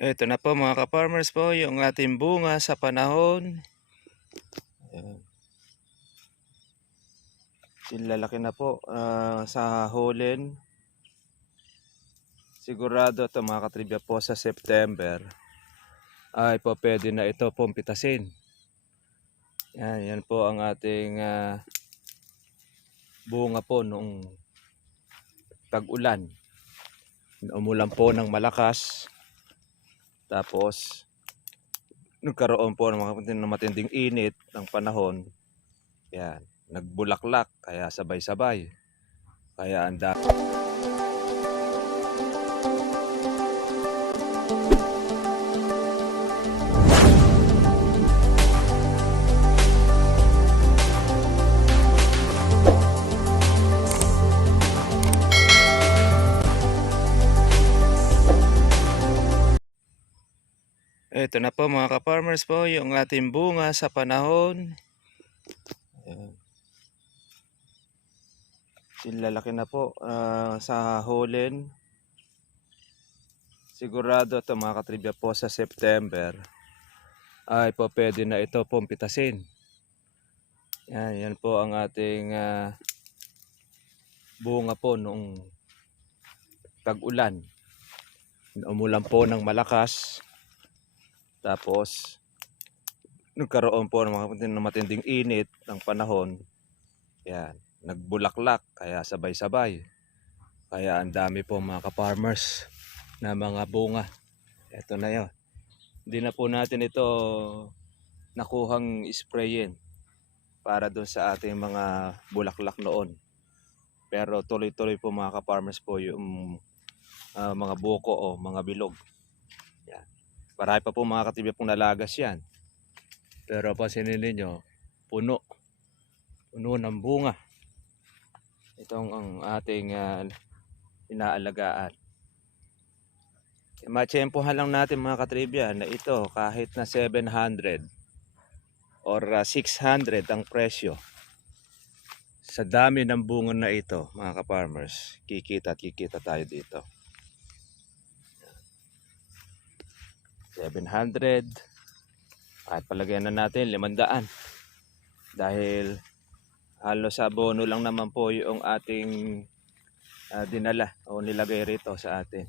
Ito na po mga ka-farmers po yung ating bunga sa panahon. Ayan. Lalaki na po sa hulin. Sigurado ito mga katribya po sa September ay po pwede na ito pong pitasin. Yan po ang ating bunga po noong tag-ulan. Umulan po ng malakas. Tapos nagkaroon po ng matinding init ng panahon. Yan, nagbulaklak kaya sabay-sabay. Kaya ang dami. Ito na po mga ka-farmers po yung ating bunga sa panahon. Ayan. Lalaki na po sa hulin. Sigurado ito mga katribya po sa September ay po pwede na ito pong pitasin. Yan po ang ating bunga po noong tag-ulan. Umulan po ng malakas. Tapos nagkaroon po ng matinding init ng panahon. Yan, nagbulaklak kaya sabay-sabay. Kaya ang dami po mga ka-farmers na mga bunga. Ito na yun. Hindi na po natin ito nakuhang sprayin para doon sa ating mga bulaklak noon. Pero tuloy-tuloy po mga ka-farmers po yung mga buko o mga bilog. Yan. Marami pa po mga katibya pong nalagas yan. Pero pansinin ninyo, puno ng bunga. Itong ang ating inaalagaan. Matsyempohan lang natin mga katribya na ito kahit na 700 or 600 ang presyo. Sa dami ng bunga na ito mga ka-farmers, kikita tayo dito. 700 at palagyan na natin 500 dahil halos abono lang naman po yung ating dinala o nilagay rito sa atin.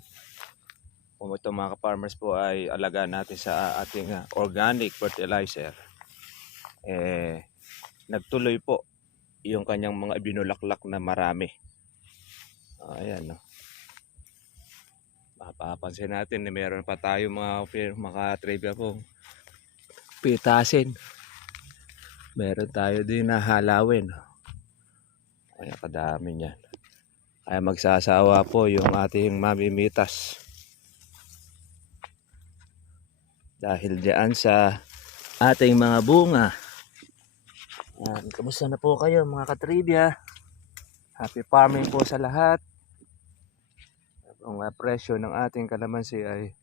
Kung ito mga ka-farmers po ay alagaan natin sa ating organic fertilizer, nagtuloy po yung kanyang mga binulaklak na marami. Ayan, no? Mapapansin natin na meron pa tayo mga trivia po pitasin. Meron tayo din na halawin. Kaya kadami niyan. Kaya magsasawa po yung ating mamimitas. Dahil diyan sa ating mga bunga. Kamusta na po kayo mga katribya? Happy farming po sa lahat. Ang presyo ng ating kalamansi ay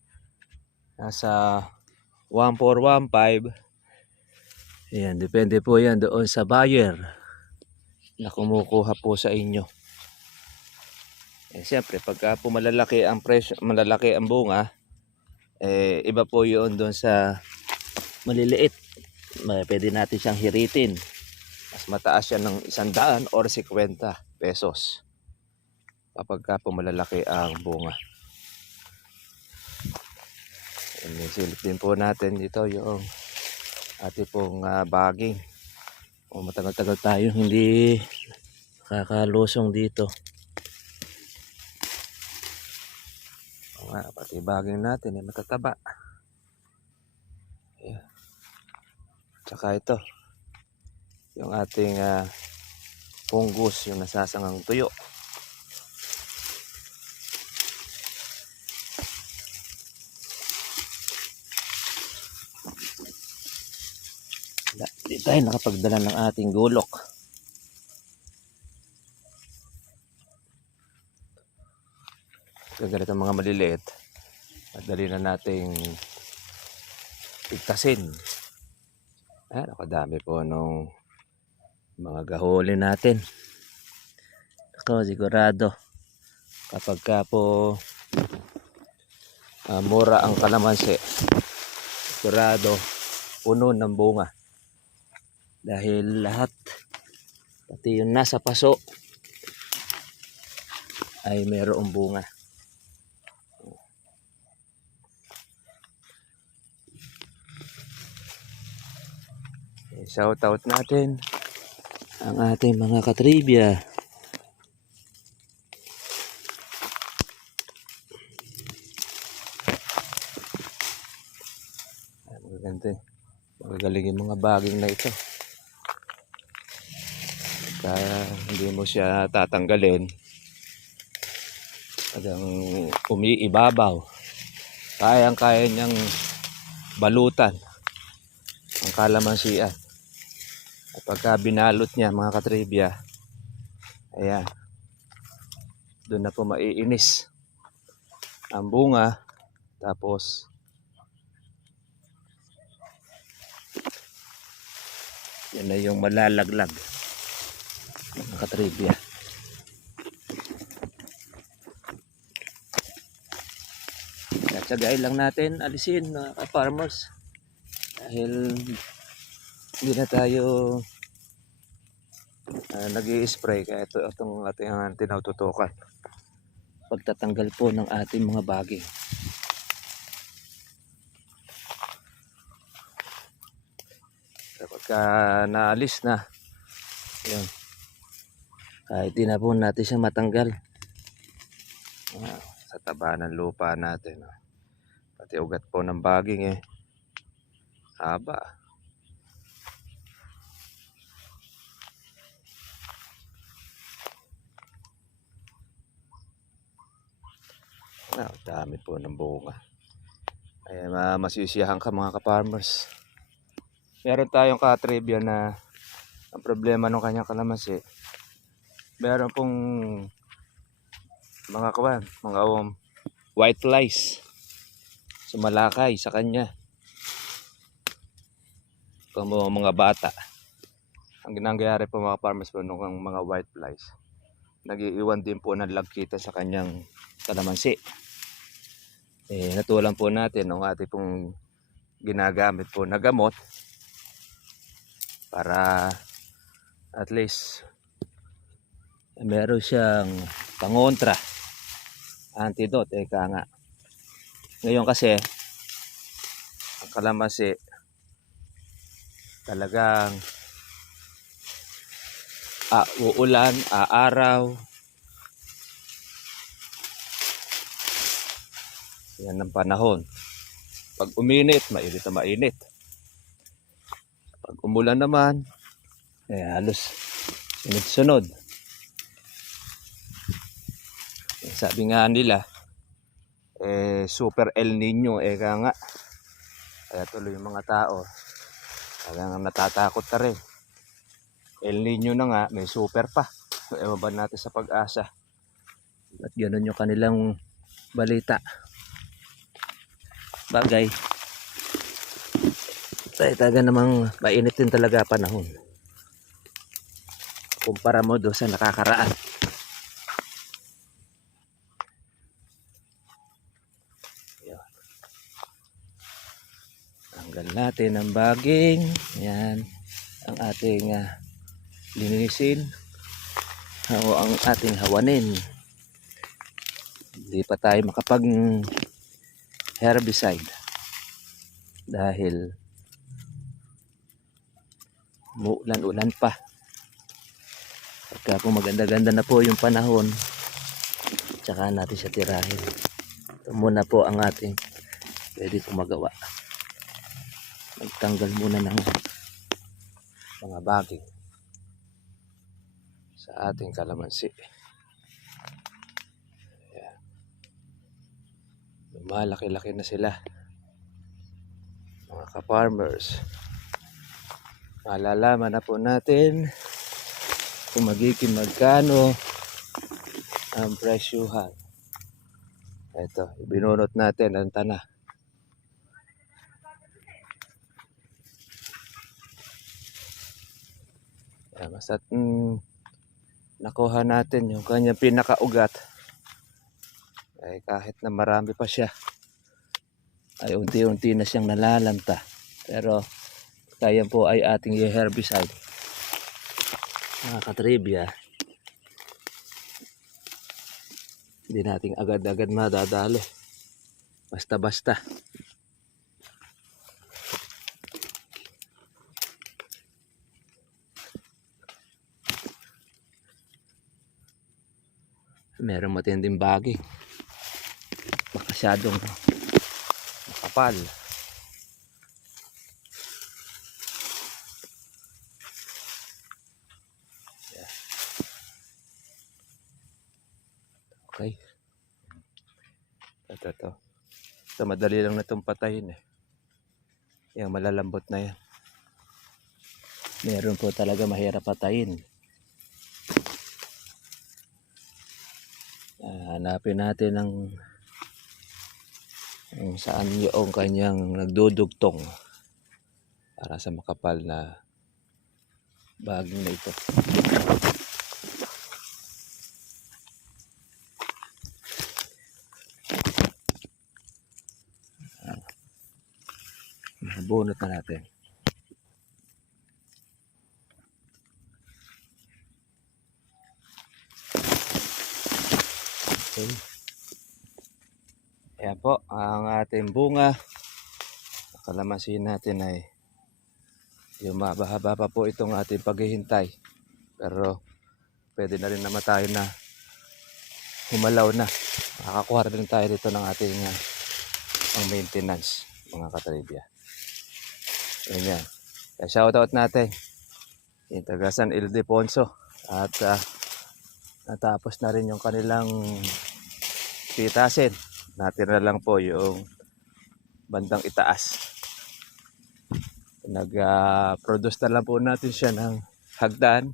nasa 1415. Ayan, depende po yan doon sa buyer na kumukuha po sa inyo. Siyempre pagka po malalaki ang presyo, malalaki ang bunga, iba po yun doon sa maliliit. Pwede natin siyang hiritin. Mas mataas yan ng 100 or 50 pesos kapag ka po malalaki ang bunga. Silip din po natin dito yung ating pong bagging. Matagal-tagal tayo hindi kakalusong dito. Pati bagging natin ay matataba. Ayan. Tsaka ito yung ating fungus, yung nasasangang tuyo. Hindi tayo nakapagdala ng ating gulok. Ganito mga maliliit, madali na nating pigtasin. Nakadami po nung mga gahuli natin. Ako sigurado kapag ka po Mura ang kalamansi. Sigurado puno ng bunga. Dahil lahat, pati yung nasa paso, ay mayroong bunga. Shout out natin ang ating mga katribya. Magagaling yung mga baging na ito. Kaya hindi mo siya tatanggalin. Hanggang umiibabaw. Kayang-kaya niyang balutan ang kalamansian. At pagka binalot niya mga katribya, ayan, doon na po maiinis ang bunga. Tapos yan na yung malalaglag mga katribya. Tsagain lang natin alisin mga farmers dahil hindi na tayo nag-i-spray. Kaya itong ating tinututukan pagtatanggal po ng ating mga baging. Pagka naalis na yun, kahit di na po natin siya matanggal, sa taba ng lupa natin, pati ugat po ng baging haba. Dami po ng bunga. Ay masisiyahan ka mga ka-farmers. Meron tayong katribya na ang problema ng kanyang kalamansi, meron pong mga white flies sumalakay sa kanya. Kung mga bata, ang ginangyari po mga farmers po nung mga white flies, nag-iiwan din po ng lagkita sa kanyang kalamansi. Natulan po natin ng ating pong ginagamit po na gamot para at least meron siyang pangontra, antidote nga. Ngayon kasi ang kalamansi talagang uulan, araw, yan ang panahon. Pag uminit, mainit na mainit. Pag umulan naman, halos sunod-sunod. Sabi nga nila, super El Nino, nga. Kaya tuloy yung mga tao, talagang natatakot na rin. El Nino na nga, may super pa. Ewan ba natin sa Pag-asa? At gano'n yung kanilang balita. Bagay, taga namang mainit din talaga panahon kumpara mo doon sa nakakaraan. Tanggal natin ang baging. Yan ang ating linisin, o ang ating hawanin. Hindi pa tayo makapag herbicide dahil ulan pa. Pagka po maganda-ganda na po yung panahon, tsaka natin siya tirahin. Ito muna po ang ating pwede po magawa. Magtanggal muna ng mga baging sa ating kalamansi. Malaki-laki na sila mga ka-farmers. Malalaman na po natin kung magiging magkano ang presyuhan. Ito, ibinunot natin ang tana. Basta't nakuha natin yung kanyang pinakaugat, kahit na marami pa siya, ay unti-unti na siyang nalalanta. Pero kaya po ay ating i-herbicide. Mga katribya, hindi natin agad-agad madadali. Basta-basta. Merong matinding baging. Masyadong makapal. Okay. Ito. Ito madali lang na itong patayin eh. Yung malalambot na yan. Meron po talaga mahirap patayin. Hanapin natin ang saan yung kanyang nagdudugtong para sa makapal na baging na ito. Bunot na natin. Okay. Ayan po ang ating bunga. Kalamansi natin ay yung mahaba pa po itong ating paghihintay. Pero pwede na rin naman tayo na humalaw na. Makakakuha rin tayo dito ng ating ang maintenance, mga katribya. Ayan. Kaya shoutout natin yung taga San Ildefonso. At natapos na rin yung kanilang pitasin. Natira lang po yung bandang itaas. Nag-produce na lang po natin siya ng hagdan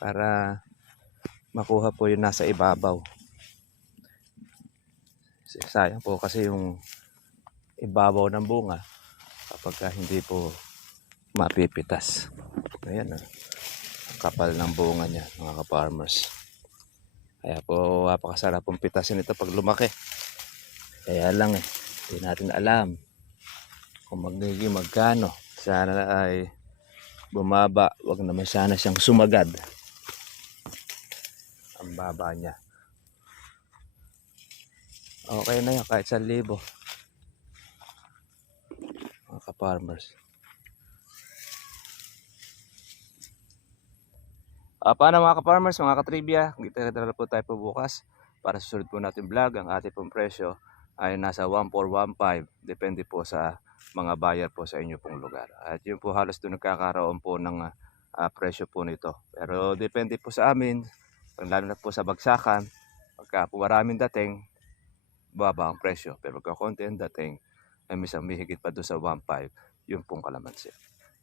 para makuha po yung nasa ibabaw. Sayang po kasi yung ibabaw ng bunga kapag hindi po mapipitas. Ayan ang kapal ng bunga niya, mga ka-farmers. Kaya po napakasarap pong pitasin ito pag lumaki. Kaya lang hindi natin alam kung magiging magkano. Sana ay bumaba, wag naman sana siyang sumagad. Ang baba niya. Okay na yan kahit 1,000. Mga ka-farmers. Paano mga ka-farmers, mga ka-trivia, kita po tayo po bukas para susunod po natin vlog. Ang ating pong presyo ay nasa 1,415. Depende po sa mga buyer po sa inyo pong lugar. At yun po halos doon nagkakaroon po ng presyo po nito. Pero depende po sa amin, lalo na po sa bagsakan, pagka po maraming dating, baba ang presyo. Pero pagka konti ang dating, ay misang mihigit pa doon sa 1,500, yun pong kalamansi.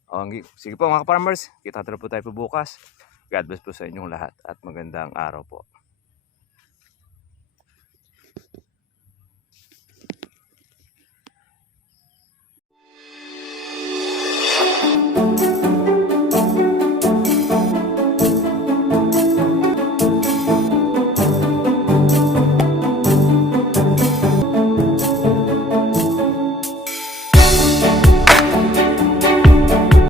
Okay. Sige po mga ka-farmers, kita po tayo po bukas. God bless po sa inyong lahat at magandang araw po.